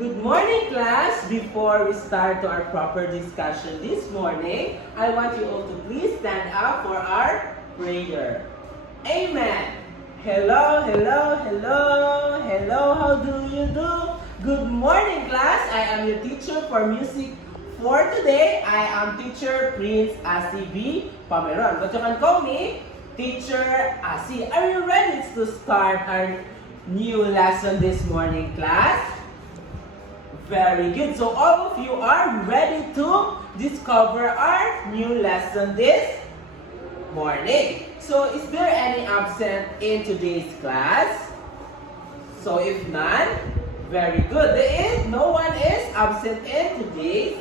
Good morning, class! Before we start to our proper discussion this morning, I want you all to please stand up for our prayer. Amen! Hello, hello, hello, hello, how do you do? Good morning, class! I am your teacher for music for today. I am teacher Prince Asi B. Pameron, but you can call me Teacher Asi. Are you ready to start our new lesson this morning, class? Very good. So all of you are ready to discover our new lesson this morning. So is there any absent in today's class? So if none, very good. No one is absent in today's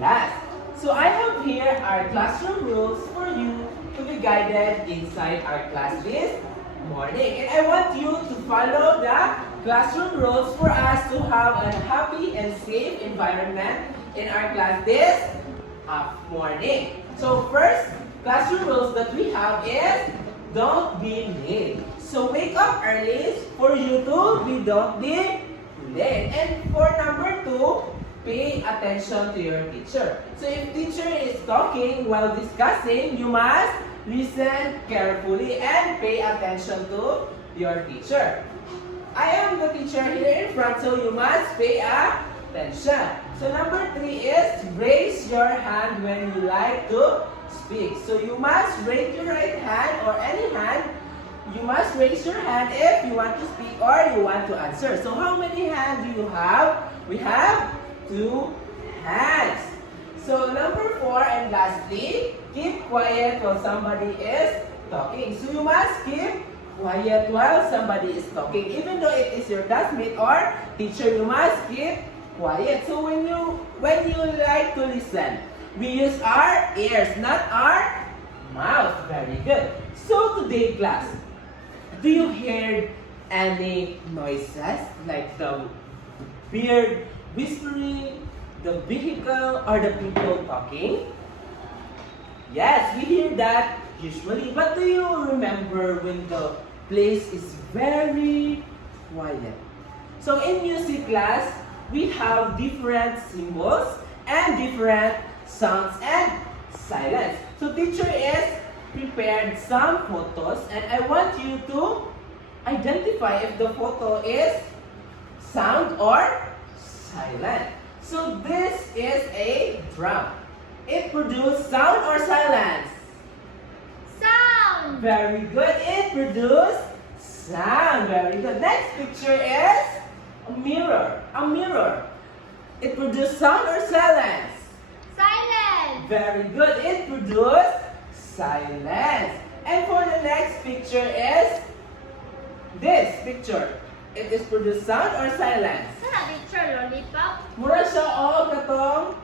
class. So I have here our classroom rules for you to be guided inside our class this morning. And I want you to follow the classroom rules for us to have a happy and safe environment in our class this morning. So first, classroom rules that we have is don't be late. So wake up early for you to don't be late. And for number 2, pay attention to your teacher. So if teacher is talking while discussing, you must listen carefully and pay attention to your teacher. I am the teacher here in front, so you must pay attention. So number 3 is raise your hand when you like to speak. So you must raise your right hand or any hand. You must raise your hand if you want to speak or you want to answer. So how many hands do you have? We have 2 hands. So number 4 and lastly, keep quiet while somebody is talking. So you must keep quiet while somebody is talking. Even though it is your classmate or teacher, you must keep quiet. So when you like to listen, we use our ears, not our mouth. Very good. So today, class, do you hear any noises like the bird whispering, the vehicle, or the people talking? Yes, we hear that usually. But do you remember when the place is very quiet? So in music class, we have different symbols and different sounds and silence. So teacher is prepared some photos and I want you to identify if the photo is sound or silent. So this is a drum. It produces sound or silence? Sound! Very good. It produces sound. Very good. Next picture is a mirror. A mirror. It produces sound or silence? Silence! Very good. It produces silence. And for the next picture is this picture. It is produce sound or silence? Sana picture, lollipop? Mura siya katong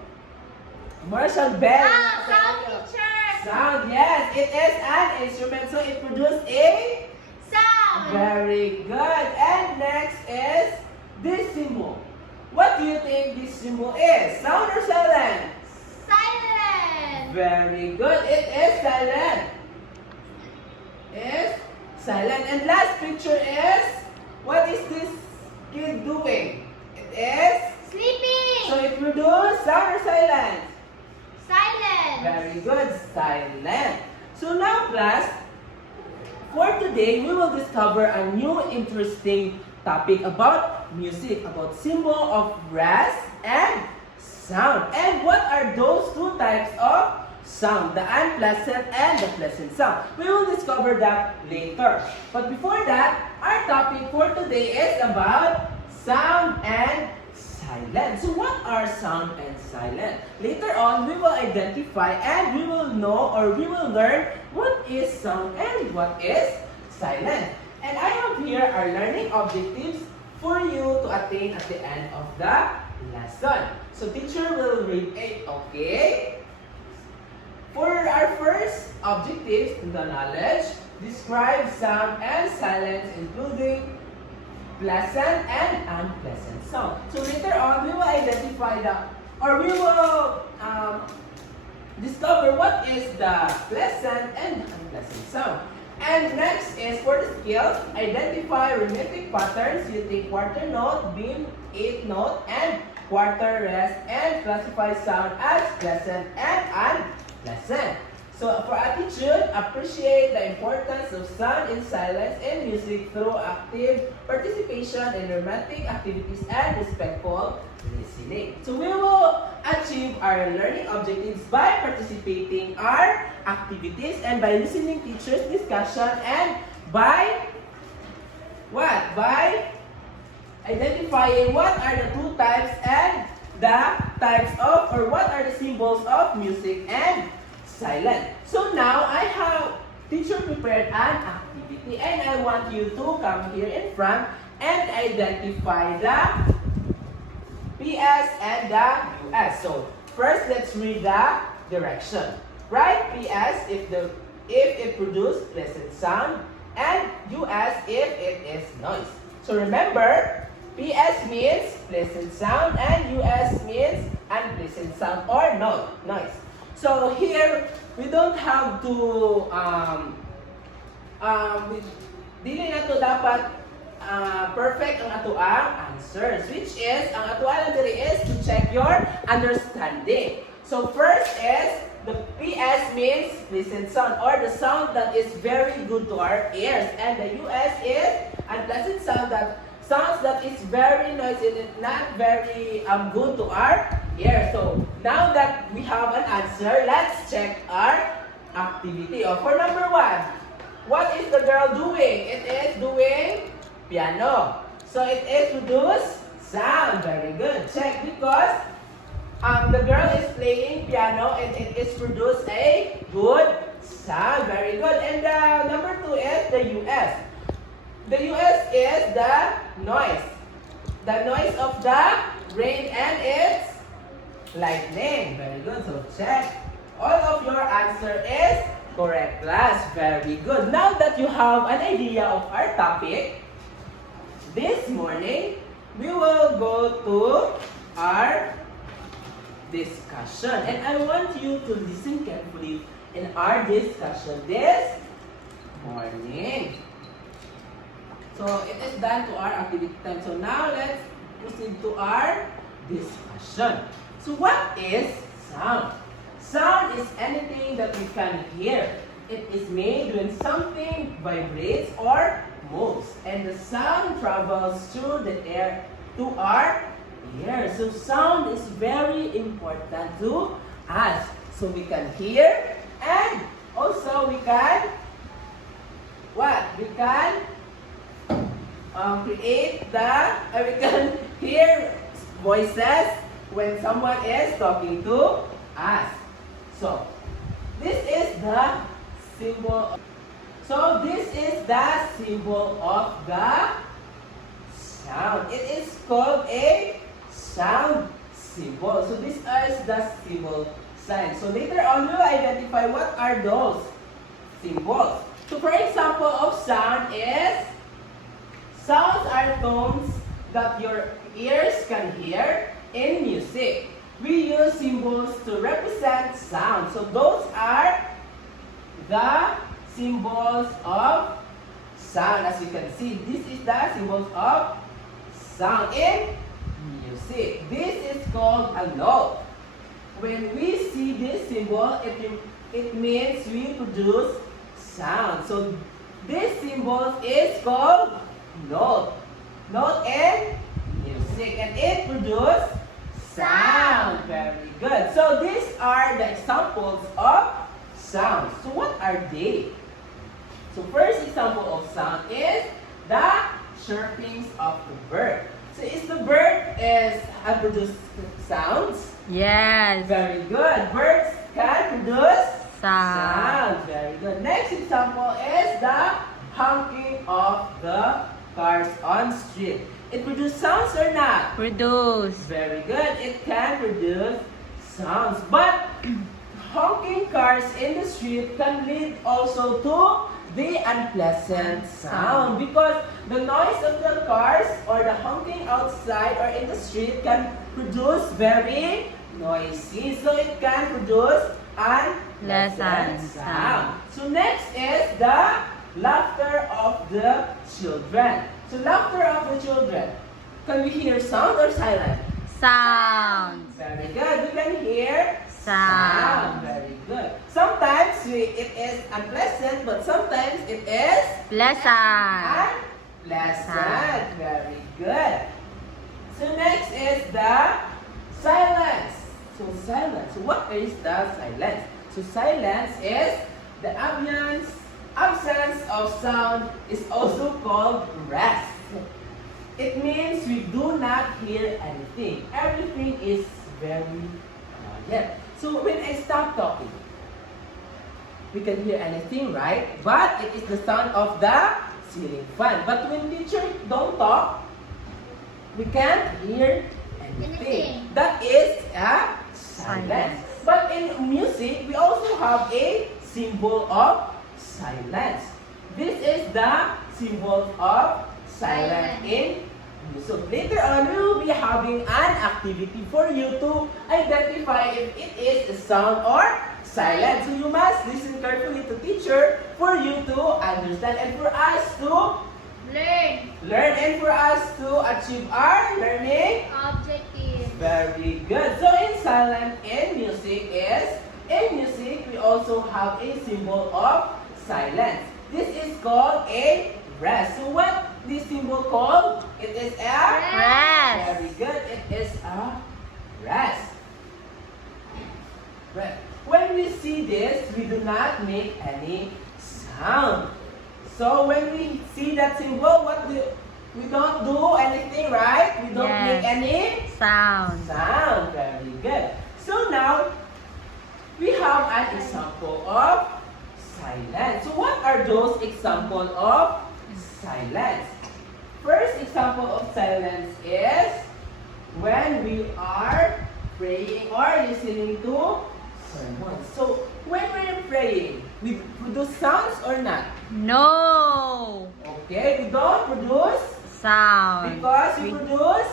mura siyang bell. Sound teacher! Sound, yes. It is an instrument, so it produces a Sound! very good. And next is this symbol. What do you think this symbol is? Sound or silent? Silent! Very good. It is silent. Is silent. And last picture is, what is this kid doing? It is, Sleeping! so it produces sound or silent? Silent! Very good, silent. So now, class, for today, we will discover a new interesting topic about music, about symbol of rest and sound. And what are those 2 types of sound? The unpleasant and the pleasant sound. We will discover that later. But before that, our topic for today is about sound and silent. So what are sound and silent? Later on, we will identify and we will know or we will learn what is sound and what is silent. And I have here our learning objectives for you to attain at the end of the lesson. So teacher will read it, okay? For our first objectives, the knowledge, describe sound and silence including pleasant and unpleasant sound. So later on, we will identify we will discover what is the pleasant and unpleasant sound. And next is for the skills, identify rhythmic patterns using quarter note, beam, eighth note, and quarter rest, and classify sound as pleasant and unpleasant. So for attitude, appreciate the importance of sound in silence and music through active participation in romantic activities and respectful listening. So we will achieve our learning objectives by participating our activities and by listening teachers' discussion and by what? By identifying what are the two types and the types of or what are the symbols of music and silent. So now I have teacher prepared an activity and I want you to come here in front and identify the PS and the US. So first let's read the direction. Write PS if it produces pleasant sound and US if it is noise. So remember, PS means pleasant sound and US means unpleasant sound or noise. So here, we don't have to, dili na to dapat perfect ang ato ang answers, which is, ang ato lang diri is to check your understanding. So first is, the PS means pleasant sound or the sound that is very good to our ears. And the US is unpleasant sound that sounds that is very noisy and not very good to our ears. So now that we have an answer, let's check our activity. For number 1, what is the girl doing? It is doing piano. So it is produce sound. Very good. Check because the girl is playing piano and it is produce a good sound. Very good. And number 2 is the US. The US is the noise. The noise of the rain and its lightning. Very good. So check. All of your answer is correct, class. Very good. Now that you have an idea of our topic, this morning, we will go to our discussion. And I want you to listen carefully in our discussion this morning. So it is done to our activity time. So now let's proceed to our discussion. So what is sound? Sound is anything that we can hear. It is made when something vibrates or moves. And the sound travels through the air to our ears. So sound is very important to us. So we can hear and also we can what? We can we can hear voices when someone is talking to us. So this is the symbol. So this is the symbol of the sound. It is called a sound symbol. So this is the symbol sign. So later on, we'll identify what are those symbols. So for example of sound is, sounds are tones that your ears can hear in music. We use symbols to represent sound. So those are the symbols of sound. As you can see, this is the symbols of sound in music. This is called a note. When we see this symbol, it means we produce sound. So this symbol is called note. Note in music. And it produces sound. Very good. So these are the examples of sound. So what are they? So first example of sound is the chirpings of the bird. So is the bird produce sounds? Yes. Very good. Birds can produce Sound. Very good. Next example is the honking of the cars on street. It produces sounds or not? Produce. Very good. It can produce sounds. But honking cars in the street can lead also to the unpleasant sound because the noise of the cars or the honking outside or in the street can produce very noisy. So it can produce unpleasant Pleasant sound. sound. So next is the laughter of the children. So laughter of the children. Can we hear sound or silent? Sound. Very good. We can hear Sound. Very good. Sometimes it is unpleasant, but sometimes it is Pleasant. unpleasant. Very good. So next is the silence. So silence. What is the silence? So silence is the absence of sound is also called rest. It means we do not hear anything. Everything is very quiet. So when I stop talking, we can hear anything, right? But it is the sound of the ceiling fan. But when teacher don't talk, we can't hear anything. Anything. That is a silence. Silence. But in music, we also have a symbol of silence. This is the symbol of silence in music. Later on, we will be having an activity for you to identify if it is a sound or silence. So you must listen carefully to teacher for you to understand and for us to Learn. and for us to achieve our learning. Objective. Very good. So in silent in music we also have a symbol of silence. This is called a rest. So what this symbol called? It is a Rest. Very good. It is a rest. Rest. When we see this, we do not make any sound. So when we see that symbol, we don't do anything, right? We don't Yes. make any Sound. sound. Very good. So now, we have an example of silence. So what are those examples of silence? First example of silence is when we are praying or listening to sermons. So when we're praying, we produce sounds or not? No. Okay, we don't produce Sound. because we produce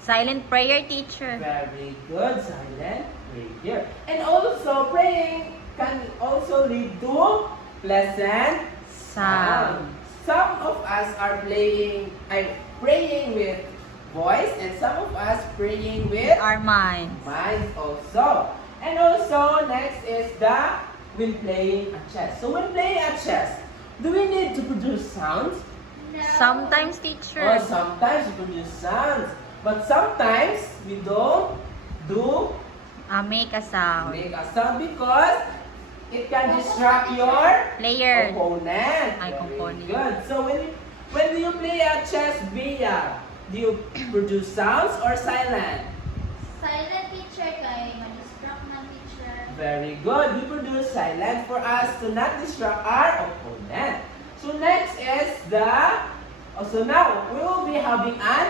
Silent prayer, teacher. very good silent prayer. And also praying can also lead to pleasant sound. Sound. Some of us are praying with voice and some of us praying with Our minds. mind also. And also next is when playing a chess. So when playing a chess, do we need to produce sounds? No. Sometimes, Or teacher. sometimes we produce sounds. But sometimes we don't do Make a sound. make a sound because it can distract your Player. opponent. Ay, Very component. good. So when you play a chess bia, do you produce sounds or silent? Silent teacher kay ma-distract ng teacher. Very good. We produce silent for us to not distract our opponent. So next is so now we will be having an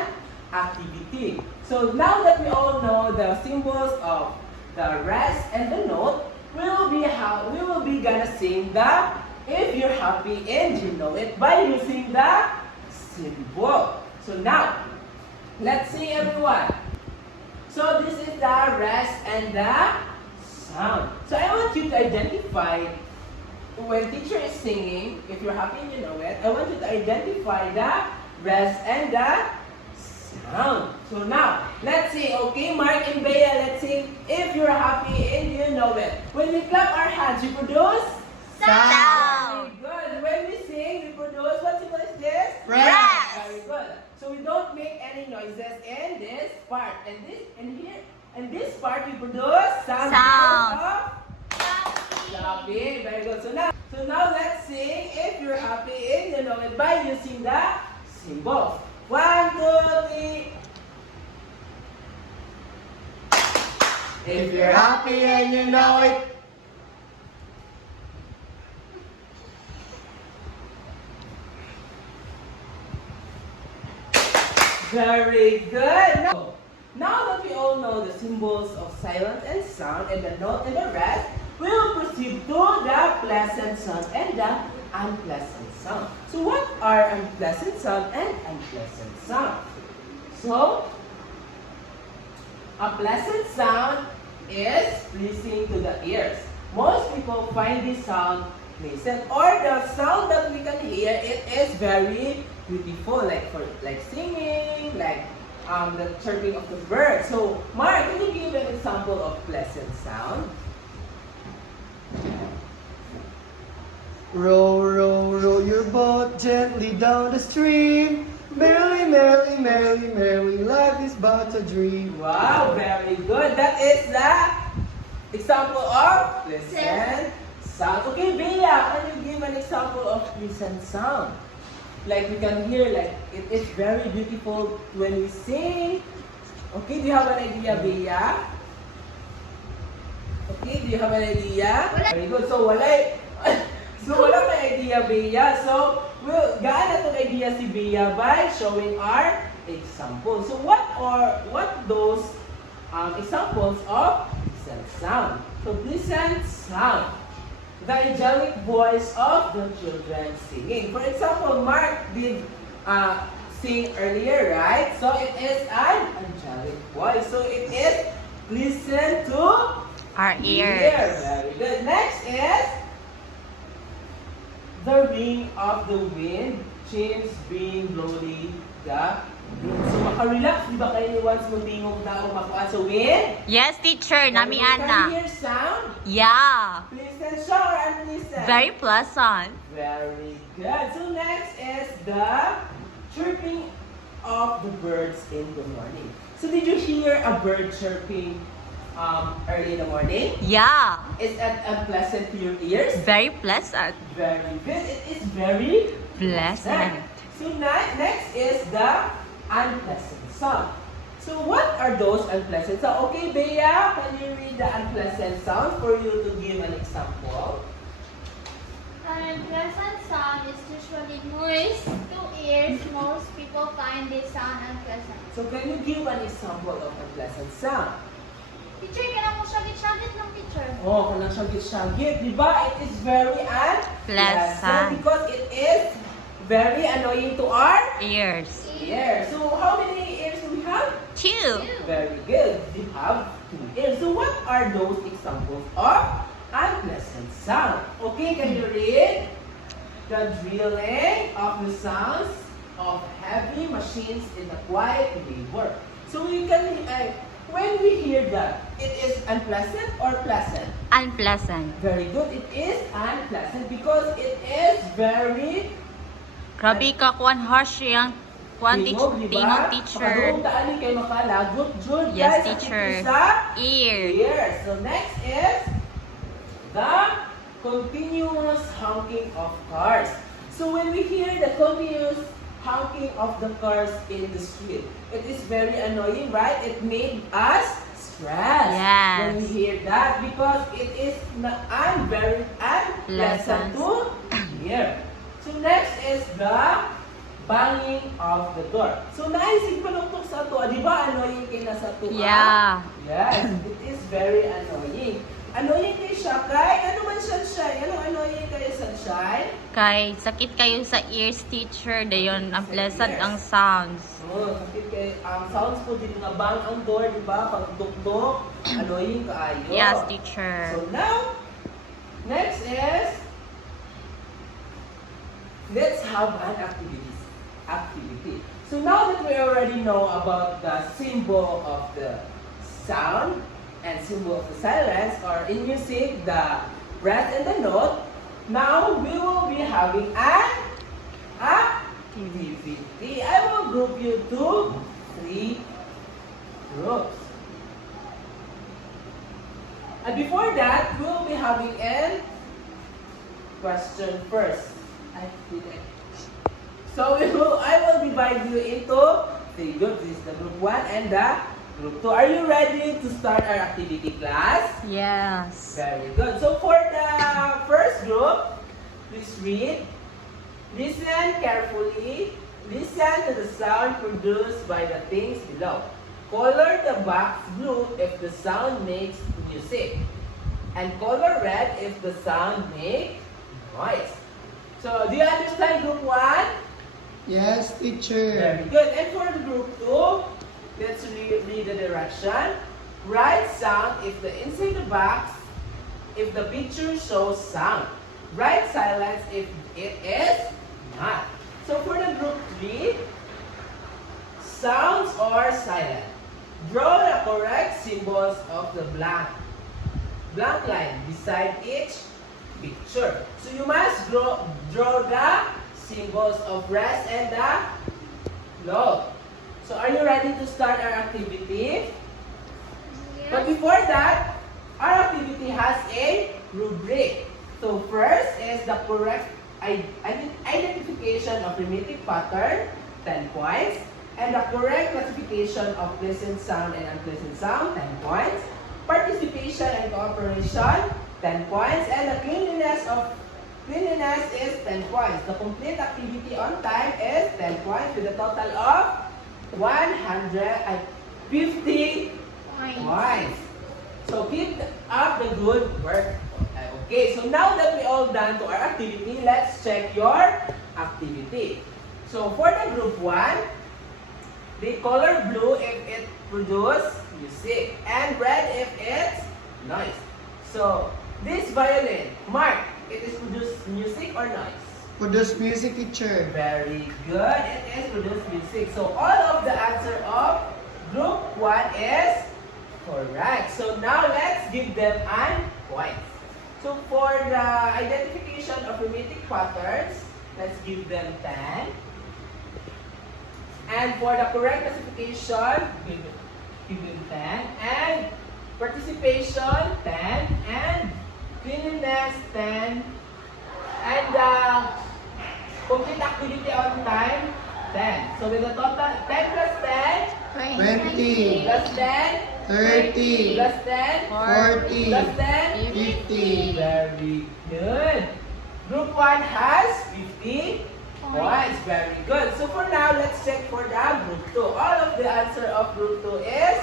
activity. So now that we all know the symbols of the rest and the note, we will be gonna sing the if you're happy and you know it by using the symbol. So now, let's sing everyone. So this is the rest and the sound. So I want you to identify when teacher is singing, if you're happy and you know it, I want you to identify the rest and the sound. So now, let's sing. Okay, Mark and Bea, let's sing if you're happy and you know it. When we clap our hands, we produce Sound. Very good. When we sing, we produce what symbol is this? Rest. Very good. So we don't make any noises in this part. And this part we produce sound. Sound. Because of happy. Very good. So now let's sing if you're happy and you know it by using the symbols. 1, 2, 3. If you're happy and you know it. Very good. Now that we all know the symbols of silence and sound and the note and the rest, we will proceed to the pleasant sound and the unpleasant sound. So what are unpleasant sound and unpleasant sound? So, a pleasant sound is pleasing to the ears. Most people find this sound pleasant. Or the sound that we can hear, it is very beautiful, like singing, like the chirping of the bird. So, Mark, can you give an example of pleasant sound? Row, row, row your boat gently down the stream. Merrily, merrily, merrily, merrily, life is but a dream. Wow, very good. That is the example of pleasant sound. Okay, Bea, can you give an example of pleasant sound? Like we can hear, like it is very beautiful when we sing. Okay, do you have an idea, Bea? Okay, do you have an idea? Wala. Very good. So wala may idea, Bea. So gaan na itong idea si Bea by showing our example. So what those examples of pleasant sound? So pleasant sound. The angelic voice of the children singing. For example, Mark did sing earlier, right? So it is an angelic voice. So it is listen to Our hear. ears. Very good. Next is the ring of the wind, change being blowing the wind. So makarelax, di ba kayo ni once mong tingog na o makuha sa wind? Yes, teacher. Nami Can you Ana. hear sound? Yeah. Pleasant show or unpleasant? Very pleasant. Very good. So next is the chirping of the birds in the morning. So did you hear a bird chirping early in the morning? Yeah. Is that unpleasant to your ears? Very pleasant. Very good. It is very Pleasant. So next is the unpleasant sound. So what are those unpleasant sounds? Okay, Bea, can you read the unpleasant sound for you to give an example? An unpleasant sound is usually noise to ears. Most people find this sound unpleasant. So can you give an example of unpleasant sound? Teacher, kailangan mo syagit-syagit ng teacher. Oh, kanang syagit-syagit, di ba? It is very unpleasant Pleasant. because it is very annoying to our Ears. ears. So how many ears do we have? 2. Very good. We have 2 ears. So what are those examples of unpleasant sound? Okay, can you read? The drilling of the sounds of heavy machines in a quiet labor. So you can, when we hear that, it is unpleasant or pleasant? Unpleasant. Very good. It is unpleasant because it is very Grabe ka, kuan harsh yung kuan tingog, di ba? teacher. Pagkatong taali kayo makalagot, Jud. Yes, Guys, teacher. sakit sa Ear. ears. So next is the continuous honking of cars. So when we hear the continuous honking of the cars in the street, it is very annoying, right? It made us stressed Yes. when we hear that because it is very unpleasant Pleasant. to hear. So next is the banging of the door. So naisip ko nung sa ato, di ba annoying kayo na sa ato? Yeah. Yes, it is very annoying. Annoying kayo siya, kay ano man sunshine? Ano annoying kayo sunshine? Kay sakit kayo sa ears, teacher. Dayon, unpleasant ang sounds. Oh, sakit kayo. Ang sounds po din nga bang ang door, di ba? Pag tuk-tuk, annoying kaayo. Yes, teacher. So now, next is, let's have an activity. So now that we already know about the symbol of the sound and symbol of the silence, or in music, the breath and the note, now we will be having an activity. I will group you to 3 groups. And before that, we will be having a question first. So I will divide you into 3 groups. This is the group 1 and the group 2. Are you ready to start our activity, class? Yes. Very good. So for the first group, please read. Listen carefully. Listen to the sound produced by the things below. Color the box blue if the sound makes music. And color red if the sound makes noise. So, do you understand group 1? Yes, teacher. Very good. And for the group 2, let's read the direction. Write sound if the inside the box, if the picture shows sound. write silence if it is not. So for the group 3, sounds or silent. Draw the correct symbols of the blank line beside each picture. So you must draw the symbols of rest and the load. So are you ready to start our activity? But before that, our activity has a rubric. So first is the correct identification of primitive pattern, 10 points. And the correct classification of pleasant sound and unpleasant sound, 10 points. Participation and cooperation, 10 points. And the cleanliness is 10 points. The complete activity on time is 10 points with a total of 150 points. So keep up the good work. Okay, so now that we all done to our activity, let's check your activity. So for the group 1, the color blue if it produces music and red if it's noise. So this violin, Mark, it is produce music or noise? Produce music, teacher. Very good. It is produce music. So all of the answer of group 1 is correct. So now let's give them an point. So for the identification of primitive patterns, let's give them 10. And for the correct classification, give them 10. And participation, 10. And cleanliness, 10. And the complete activity on time, 10. So with a total, 10 plus 10, 20, plus 10, 30, plus 10, 40, plus 10, 50. Very good. Group 1 has 50 points. Very good. So for now, let's check for the group 2. All of the answer of group 2 is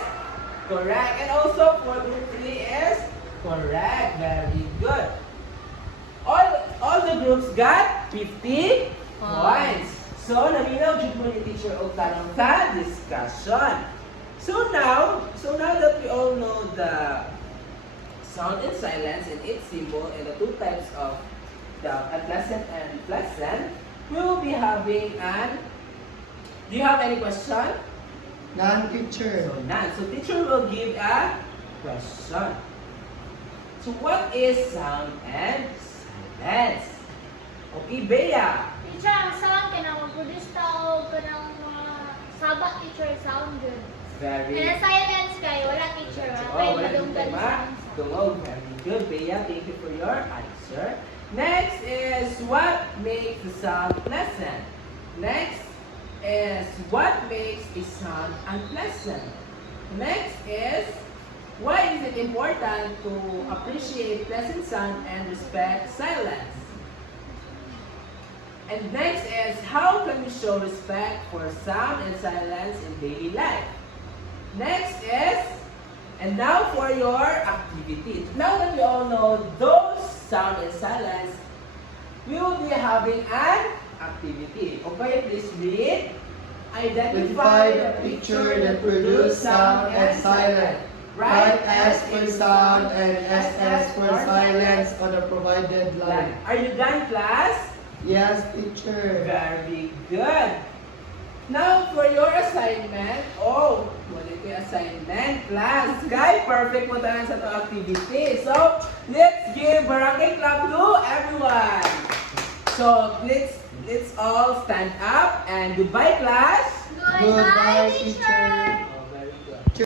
correct. And also for group 3 is correct. Very good. All the groups got 50 points. So naminaw jud mo ni teacher og tanong sa discussion. So now that we all know the sound and silence and its symbol and the two types of the unpleasant and pleasant, we will be having an. Do you have any question? None, teacher. So none. So teacher will give a question. So what is sound and silence? Okay, Bea. Teacher, ang sound ka na mag-produce tao ka ng mga sabak, teacher, sound good. Very. And ang silence kayo, wala teacher. Kaya madunggan sa Dungog. Very good, Bea. Thank you for your answer. Next is what makes the sound pleasant. Next is what makes a sound unpleasant. Next is why is it important to appreciate pleasant sound and respect silence. And next is how can we show respect for sound and silence in daily life. Next is, and now for your activity. Now that we all know those sound and silence, we will be having an activity. Okay, please read. Identify the picture that produce sound and silence. Write S for sound and SS for silence on the provided line. Are you done, class? Yes, teacher. Very good. Now, for your assignment, wala ko yung assignment, class. Guys, perfect mo tayo sa itong activity. So, let's give Barangay Club to everyone. So, let's all stand up and goodbye, class. Goodbye, teacher!